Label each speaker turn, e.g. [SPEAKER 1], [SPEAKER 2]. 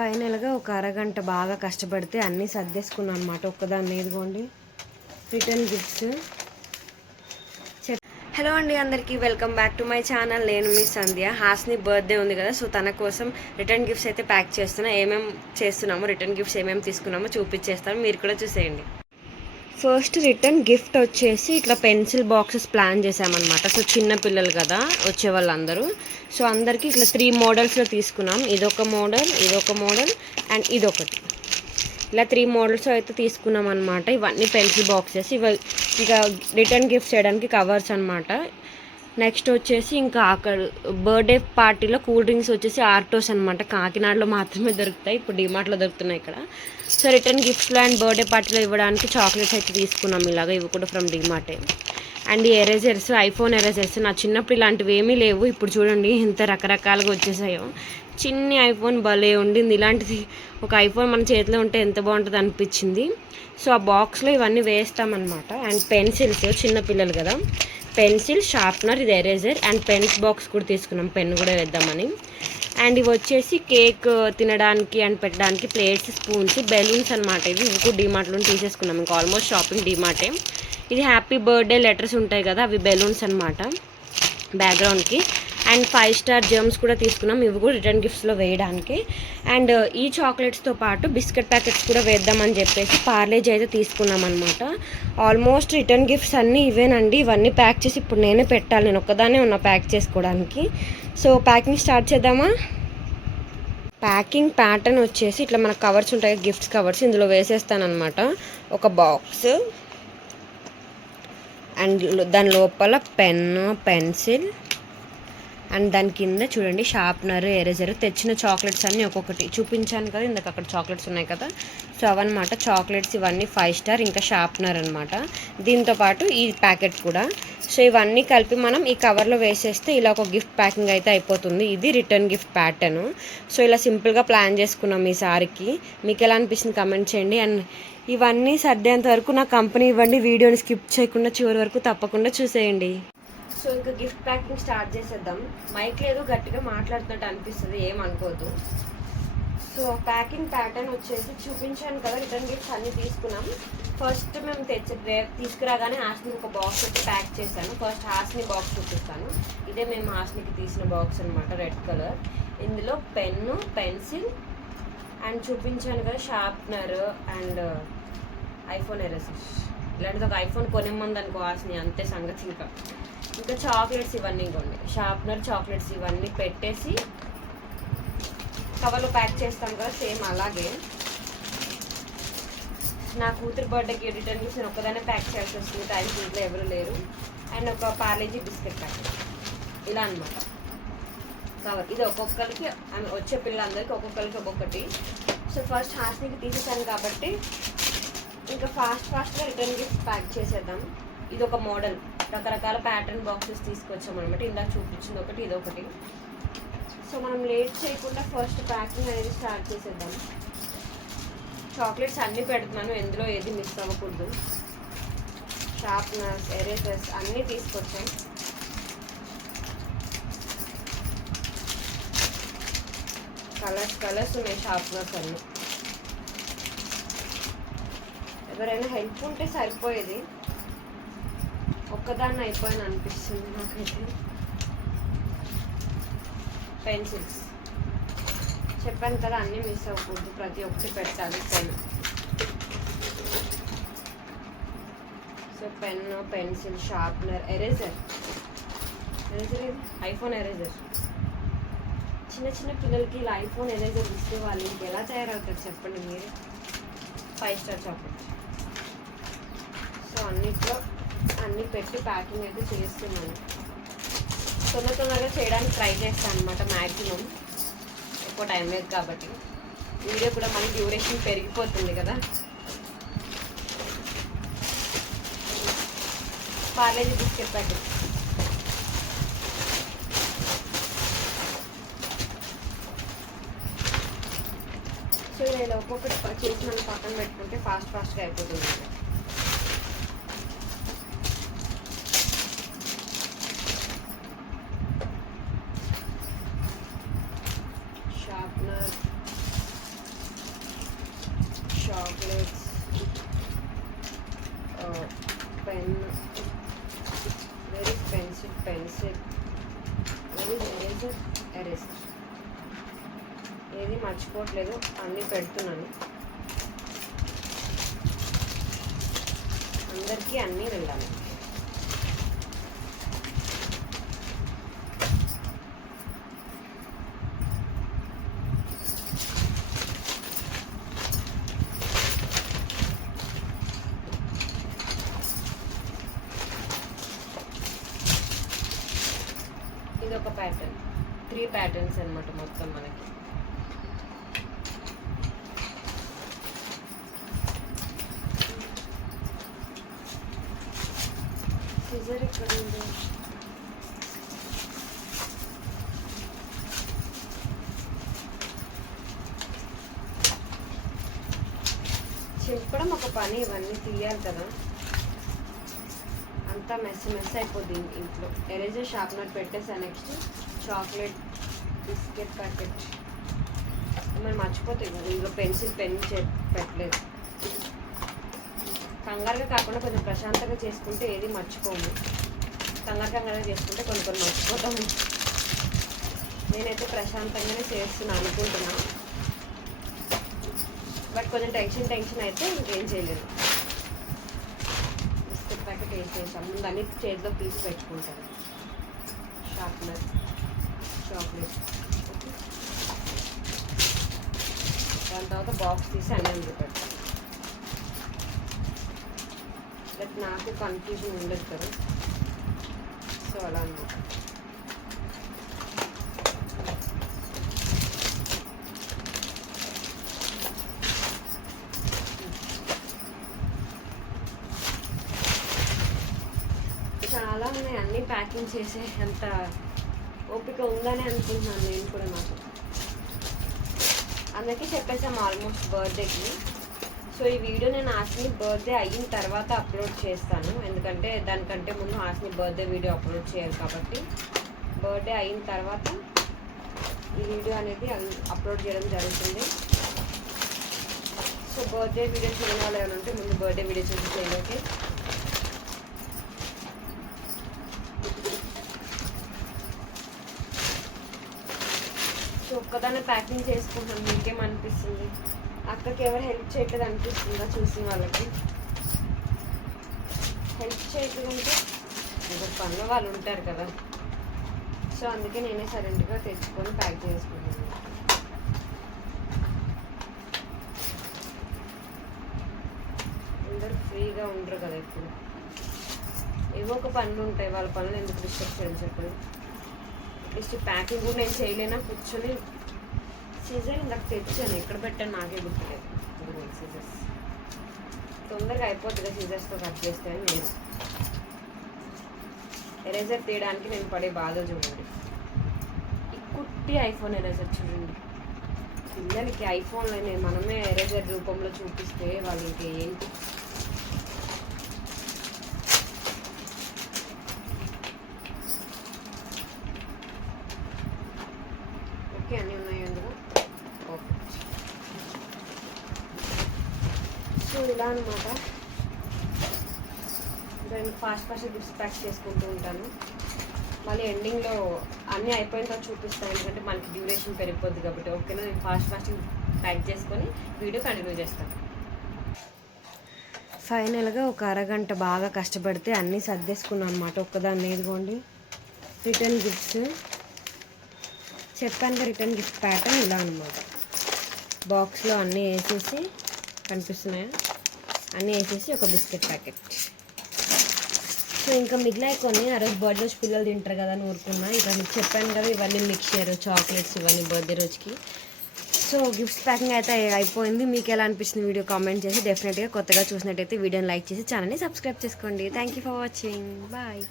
[SPEAKER 1] ఫైనల్గా ఒక అరగంట బాగా కష్టపడితే అన్నీ సర్దేసుకున్నాను అనమాట ఒక్కదాన్ని ఇదిగోండి. Return gifts. హలో అండి అందరికీ welcome back to my channel. నేను మీ సంధ్య. హాస్ని బర్త్డే ఉంది కదా సో తన కోసం రిటర్న్ గిఫ్ట్స్ అయితే ప్యాక్ చేస్తున్నా. ఏమేమి చేస్తున్నామో రిటర్న్ గిఫ్ట్స్ ఏమేమి తీసుకున్నామో చూపించేస్తాను. మీరు కూడా చూసేయండి. ఫస్ట్ రిటర్న్ గిఫ్ట్ వచ్చేసి ఇట్లా పెన్సిల్ బాక్సెస్ ప్లాన్ చేసామన్నమాట. సో చిన్న పిల్లలు కదా వచ్చే వాళ్ళందరూ. సో అందరికీ ఇట్లా త్రీ మోడల్స్లో తీసుకున్నాం. ఇదొక మోడల్ ఇదొక మోడల్ అండ్ ఇదొకటి. ఇలా త్రీ మోడల్స్ అయితే తీసుకున్నాం అనమాట ఇవన్నీ పెన్సిల్ బాక్సెస్. ఇవి ఇంకా రిటర్న్ గిఫ్ట్ చేయడానికి కవర్స్ అనమాట నెక్స్ట్ వచ్చేసి ఇంకా అక్కడ బర్త్డే పార్టీలో కూల్ డ్రింక్స్ వచ్చేసి ఆర్టోస్ అనమాట కాకినాడలో మాత్రమే దొరుకుతాయి. ఇప్పుడు డిమార్ట్లో దొరుకుతున్నాయి ఇక్కడ. సో రిటర్న్ గిఫ్ట్లో అండ్ బర్త్డే పార్టీలో ఇవ్వడానికి చాక్లెట్స్ అయితే తీసుకున్నాం ఇలాగ. ఇవి కూడా ఫ్రమ్ డిమార్టే అండ్ ఈ ఎరేజర్స్ ఐఫోన్ ఎరేజర్స్ నా చిన్నప్పుడు ఇలాంటివి ఏమీ లేవు. ఇప్పుడు చూడండి ఎంత రకరకాలుగా వచ్చేసాయో. చిన్ని ఐఫోన్ భలే ఉండింది. ఇలాంటిది ఒక ఐఫోన్ మన చేతిలో ఉంటే ఎంత బాగుంటుంది అనిపించింది. సో ఆ బాక్స్లో ఇవన్నీ వేస్తామన్నమాట. అండ్ పెన్సిల్స్ చిన్నపిల్లలు కదా. పెన్సిల్ షార్ప్నర్ ఇది ఎరేజర్ అండ్ పెన్స్ బాక్స్ కూడా తీసుకున్నాం. పెన్ కూడా వేద్దామని. అండ్ ఇవి వచ్చేసి కేక్ uh, తినడానికి అండ్ పెట్టడానికి ప్లేట్స్ స్పూన్స్ బెలూన్స్ అనమాట ఇవి ఇవి కూడా డిమార్ట్లో తీసేసుకున్నాం. ఇంకా ఆల్మోస్ట్ షాపింగ్ డిమార్టే ఇది హ్యాపీ బర్త్డే లెటర్స్ ఉంటాయి కదా అవి బెలూన్స్ అనమాట బ్యాక్గ్రౌండ్కి. అండ్ ఫైవ్ స్టార్ జెమ్స్ కూడా తీసుకున్నాం. ఇవి కూడా రిటర్న్ గిఫ్ట్స్లో వేయడానికి. అండ్ ఈ చాక్లెట్స్తో పాటు బిస్కెట్ ప్యాకెట్స్ కూడా వేద్దామని చెప్పేసి పార్లేజ్ అయితే తీసుకున్నాం అనమాట ఆల్మోస్ట్ రిటర్న్ గిఫ్ట్స్ అన్నీ ఇవేనండి. ఇవన్నీ ప్యాక్ చేసి ఇప్పుడు నేనే పెట్టాలి. నేను ఒక్కదానే ఉన్నా ప్యాక్ చేసుకోవడానికి. సో ప్యాకింగ్ స్టార్ట్ చేద్దామా? ప్యాకింగ్ ప్యాటర్న్ వచ్చేసి ఇట్లా మన కవర్స్ ఉంటాయి. గిఫ్ట్స్ కవర్స్ ఇందులో వేసేస్తానమాట ఒక బాక్స్. అండ్ దాని లోపల పెన్ పెన్సిల్. అండ్ దాని కింద చూడండి షార్ప్నర్ ఎరేజర్ తెచ్చిన చాక్లెట్స్ అన్నీ ఒక్కొక్కటి. చూపించాను కదా ఇందాక అక్కడ చాక్లెట్స్ ఉన్నాయి కదా. సో అవన్నమాట చాక్లెట్స్ ఇవన్నీ ఫైవ్ స్టార్ ఇంకా షార్ప్నర్ అనమాట దీంతో పాటు ఈ ప్యాకెట్ కూడా. సో ఇవన్నీ కలిపి మనం ఈ కవర్లో వేసేస్తే ఇలా ఒక గిఫ్ట్ ప్యాకింగ్ అయితే అయిపోతుంది. ఇది రిటర్న్ గిఫ్ట్ ప్యాటర్న్ సో ఇలా సింపుల్గా ప్లాన్ చేసుకున్నాం ఈసారికి మీకు ఎలా అనిపిస్తుంది కమెంట్ చేయండి. అండ్ ఇవన్నీ సర్దేంత వరకు నా కంపెనీ ఇవ్వండి. వీడియోని స్కిప్ చేయకుండా చివరి వరకు తప్పకుండా చూసేయండి. సో ఇంకా గిఫ్ట్ ప్యాకింగ్ స్టార్ట్ చేసేద్దాం. మైక్ లేదు గట్టిగా మాట్లాడుతున్నట్టు అనిపిస్తుంది ఏమనుకోదు సో ప్యాకింగ్ ప్యాటర్న్ వచ్చేసి చూపించాను కదా రిటర్న్ గిఫ్ట్స్ అన్నీ తీసుకున్నాం. ఫస్ట్ మేము తెచ్చి తీసుకురాగానే హాస్ని ఒక బాక్స్ అయితే ప్యాక్ చేశాను. ఫస్ట్ హాస్ని బాక్స్ చూపిస్తాను. ఇదే మేము హాస్నికి తీసిన బాక్స్ అనమాట రెడ్ కలర్ ఇందులో పెన్ను పెన్సిల్ అండ్ చూపించాను కదా షార్ప్నర్ అండ్ ఐఫోన్ ఎరసిస్ ఇలాంటిది ఒక ఐఫోన్ కొనిమ్మంది అనుకో హాస్ని అంతే సంగతి ఇంకా. ఇంకా చాక్లెట్స్ ఇవన్నీ ఇవ్వండి షార్ప్నర్ చాక్లెట్స్ ఇవన్నీ పెట్టేసి కవర్లో ప్యాక్ చేస్తాం కదా సేమ్ అలాగే. నా కూతురు బర్త్డేకి రిటర్న్ చేసి నేను ఒక్కదానే ప్యాక్ చేయాల్సి వస్తుంది. టైం ఇంట్లో ఎవరు లేరు. అండ్ ఒక పార్లేజీ బిస్కెట్ ప్యాకెట్ ఇలా అన్నమాట. కవర్ ఇది ఒక్కొక్కరికి వచ్చే పిల్లలందరికీ ఒక్కొక్కరికి ఒక్కొక్కటి. సో ఫస్ట్ హాస్నికి తీసేసాను కాబట్టి ఇంకా ఫాస్ట్ ఫాస్ట్గా రిటర్న్ గిఫ్ట్ ప్యాక్ చేసేద్దాం. ఇది ఒక మోడల్ రకరకాల ప్యాటర్న్ బాక్సెస్ తీసుకొచ్చాం అనమాట ఇందాక చూపించింది ఒకటి ఇది ఒకటి సో మనం లేట్ చేయకుండా ఫస్ట్ ప్యాకింగ్ అనేది స్టార్ట్ చేసేద్దాం. చాక్లెట్స్ అన్నీ పెడుతున్నాను. ఎందులో ఏది మిస్ అవ్వకూడదు. షార్ప్నర్స్ ఎరేజర్స్ అన్నీ తీసుకొచ్చాం. కలర్స్ కలర్స్ ఉన్నాయి షార్ప్నర్స్ అన్నీ. ఎవరైనా హెల్ప్ ఉంటే సరిపోయేది. ఒక్కదాన్ని అయిపోయాను అనిపిస్తుంది నాకైతే. పెన్సిల్స్ చెప్పాను కదా అన్నీ మిస్ అవ్వకూడదు. ప్రతి ఒక్కటి పెట్టాలి pen so pen pencil sharpener eraser eraser iPhone eraser చిన్న చిన్న పిల్లలకి ఇలా ఐఫోన్ ఎరేజర్ ఇస్తే వాళ్ళు ఇంకెలా తయారవుతారు చెప్పండి మీరు? ఫైవ్ స్టార్ చాక్లెట్ సో అన్నిట్లో అన్నీ పెట్టి ప్యాకింగ్ అయితే చేస్తున్నాను. తొందర తొందరగా చేయడానికి ట్రై చేస్తాను అనమాట మ్యాక్సిమం ఎక్కువ టైం లేదు కాబట్టి. వీడియో కూడా మళ్ళీ డ్యూరేషన్ పెరిగిపోతుంది కదా. పార్లేజీ బిస్కెట్ ప్యాకెట్ సో ఇలా ఒక్కొక్కటి చేసి మనం పక్కన పెట్టుకుంటే ఫాస్ట్ ఫాస్ట్గా అయిపోతుంది sharpener chocolates pen very pencil pencil next eraser ఏది మర్చిపోవట్లేదు అన్నీ పెడుతున్నాను. అందరికీ అన్నీ వెళ్ళాలి ఇది ఒక ప్యాటర్న్ త్రీ ప్యాటర్న్స్ అన్నమాట మొత్తం మనకి. సిజర్ ఇక్కడ ఉంది? చింపడం ఒక పని ఇవన్నీ తీయాలి కదా. అంతా మెస్ మెస్ అయిపోద్ది ఇంట్లో. ఎరేజర్ షార్ప్నర్ పెట్టేసా నెక్స్ట్ చాక్లెట్ బిస్కెట్ ప్యాకెట్. మరి మర్చిపోతాయి కదా ఇందులో పెన్సిల్ పెన్ పెట్టలేదు. కంగారుగా కాకుండా కొంచెం ప్రశాంతంగా చేసుకుంటే ఏది మర్చిపోము. కంగారు కంగారుగా చేసుకుంటే కొన్ని కొన్ని మర్చిపోతాము. నేనైతే ప్రశాంతంగానే చేస్తున్నాను అనుకుంటున్నా. బట్ కొంచెం టెన్షన్ టెన్షన్ అయితే ఇంకేం చేయలేదు. బిస్కెట్ ప్యాకెట్ వేసేసాం ముందు అన్ని చేతిలో తీసి పెట్టుకుంటాను. షార్ప్నర్ చాక్లెట్ దాని తర్వాత బాక్స్ తీసి అన్నీ అందులో పెడతాను బట్ నాకు కన్ఫ్యూజన్ ఉండదు కదా. సో అలా అనమాట చాలా ఉన్నాయి. అన్నీ ప్యాకింగ్ చేసే అంత ఓపిక ఉందని అనుకుంటున్నాను నేను కూడా నాకు. అందుకే చెప్పేసాం ఆల్మోస్ట్ బర్త్డేకి. సో ఈ వీడియో నేను హాస్ని బర్త్డే అయిన తర్వాత అప్లోడ్ చేస్తాను. ఎందుకంటే దానికంటే ముందు హాస్ని బర్త్డే వీడియో అప్లోడ్ చేయాలి కాబట్టి. బర్త్డే అయిన తర్వాత ఈ వీడియో అనేది అప్లోడ్ చేయడం జరుగుతుంది. సో బర్త్డే వీడియో చేయడం వాళ్ళు ఏమైనా ఉంటే ముందు బర్త్డే వీడియో చూసి చేయండి ఒక్కదాన్ని ప్యాకింగ్ చేసుకుంటాను మీకేం అనిపిస్తుంది? అక్కకి ఎవరు హెల్ప్ చేయట్లేదు అనిపిస్తుందా చూసిన వాళ్ళకి? హెల్ప్ చేయట్లేదు అంటే ఎవరి పనులు వాళ్ళు ఉంటారు కదా. సో అందుకే నేనే సరెంట్గా తెచ్చుకొని ప్యాక్ చేసుకుంటాను అందరూ ఫ్రీగా ఉండరు కదా ఇప్పుడు. ఏవో ఒక పనులు ఉంటాయి. వాళ్ళ పనులు ఎందుకు డిస్టర్బ్ చేయడం చెప్పండి. అట్లీస్ట్ ప్యాకింగ్ కూడా నేను చేయలేనా కూర్చొని. సీజర్ ఇందాక తెచ్చాను ఎక్కడ పెట్టాను నాకే గుర్తులేదు. సీజర్స్ తొందరగా అయిపోతుంది సీజర్స్తో కట్ చేస్తే అని నేను. ఎరేజర్ తీయడానికి నేను పడే బాధ చూడండి. ఈ కుట్టి ఐఫోన్ ఎరేజర్ చూడండి. పిల్లలకి ఐఫోన్లోనే మనమే ఎరేజర్ రూపంలో చూపిస్తే వాళ్ళకి ఏంటి ఓకే అన్నీ ఉన్నాయి అందులో ఓకే సో ఇలా అనమాట నేను ఫాస్ట్ ఫాస్ట్ గిఫ్ట్స్ ప్యాక్ చేసుకుంటూ ఉంటాను. మళ్ళీ ఎండింగ్లో అన్నీ అయిపోయిన తర్వాత చూపిస్తాను ఎందుకంటే మనకి డ్యూరేషన్ పెరిగిపోద్ది కాబట్టి ఓకేనా నేను ఫాస్ట్ ఫాస్ట్ ప్యాక్ చేసుకొని వీడియో కంటిన్యూ చేస్తాను ఫైనల్గా ఒక అరగంట బాగా కష్టపడితే అన్నీ సర్దేసుకున్నాను అనమాట ఒక్కదాన్ని ఏదిగోండి రిటర్న్ గిఫ్ట్స్. చెప్పాను రిటర్న్ గిఫ్ట్ ప్యాటర్న్ ఇలా అనమాట బాక్స్లో అన్నీ వేసేసి కనిపిస్తున్నాయా? అన్నీ వేసేసి ఒక బిస్కెట్ ప్యాకెట్. సో ఇంకా మిగిలిన కొన్ని ఆ రోజు బర్త్డే రోజు పిల్లలు తింటారు కదా అని ఊరుకున్నా. ఇంకా మీకు చెప్పాను కదా ఇవన్నీ మిక్చర్ చాక్లెట్స్ ఇవన్నీ బర్త్డే రోజుకి. సో గిఫ్ట్స్ ప్యాకింగ్ అయితే అయిపోయింది. మీకు ఎలా అనిపిస్తుంది వీడియో కామెంట్ చేసి డెఫినెట్గా కొత్తగా చూసినట్టయితే వీడియోని లైక్ చేసి ఛానల్ని సబ్స్క్రైబ్ చేసుకోండి. Thank you for watching bye